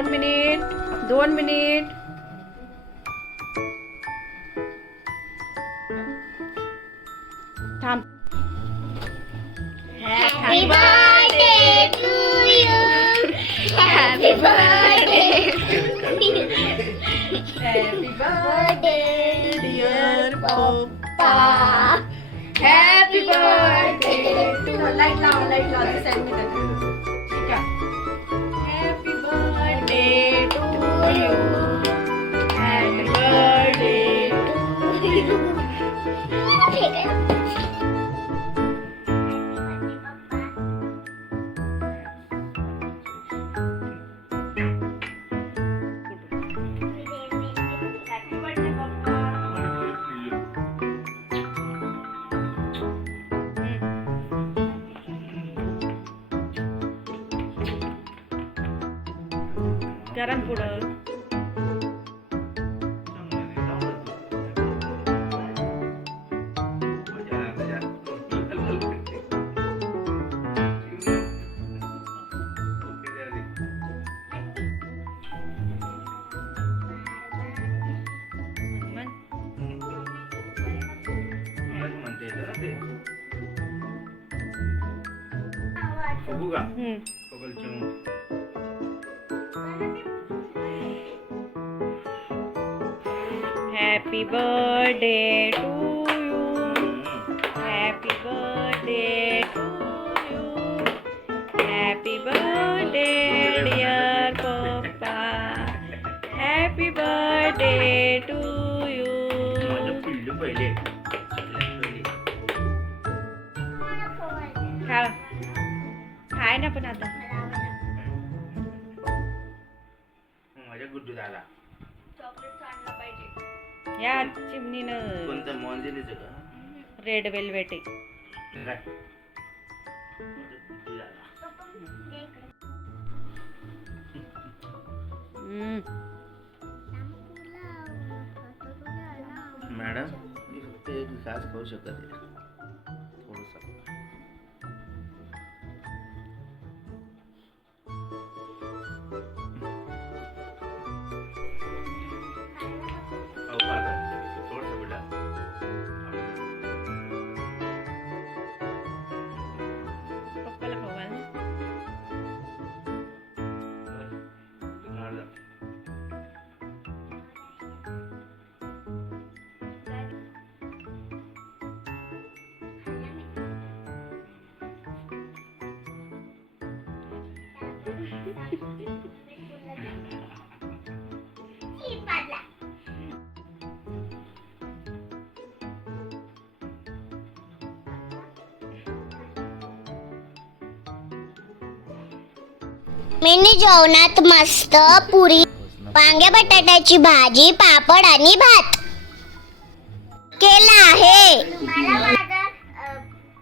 2 minute. थांब. Happy birthday to you. Happy birthday. Happy birthday dear Papa. Happy birthday to light लाव this side में कर. ठीक आहे. Happy birthday to you. Happy birthday to you. ठीक आहे. करा ना पुढं. Happy birthday to you. Happy birthday to you. Happy birthday dear Papa. Happy birthday to you. खा खाय ना पण आता. माझ्या गुड्डू दादा चॉकलेट आणलं पाहिजे. या चिमणीनं कोणतं मॉन्झिनीचं का रेड वेलवेट आहे. काय माझं गुड्डू दादा मॅडम मी फक्त एक घास खाऊ शकत आहे थोडंसं. पप्पाला खाऊ घाल. मिनी जेवणात मस्त पुरी, वांग्या बटाट्याची भाजी, पापड आणि भात केला आहे. तुम्हाला माझा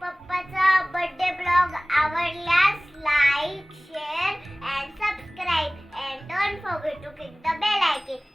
पप्पाचा बर्थडे ब्लॉग आवडल्यास like, share and subscribe and don't forget to click the bell icon.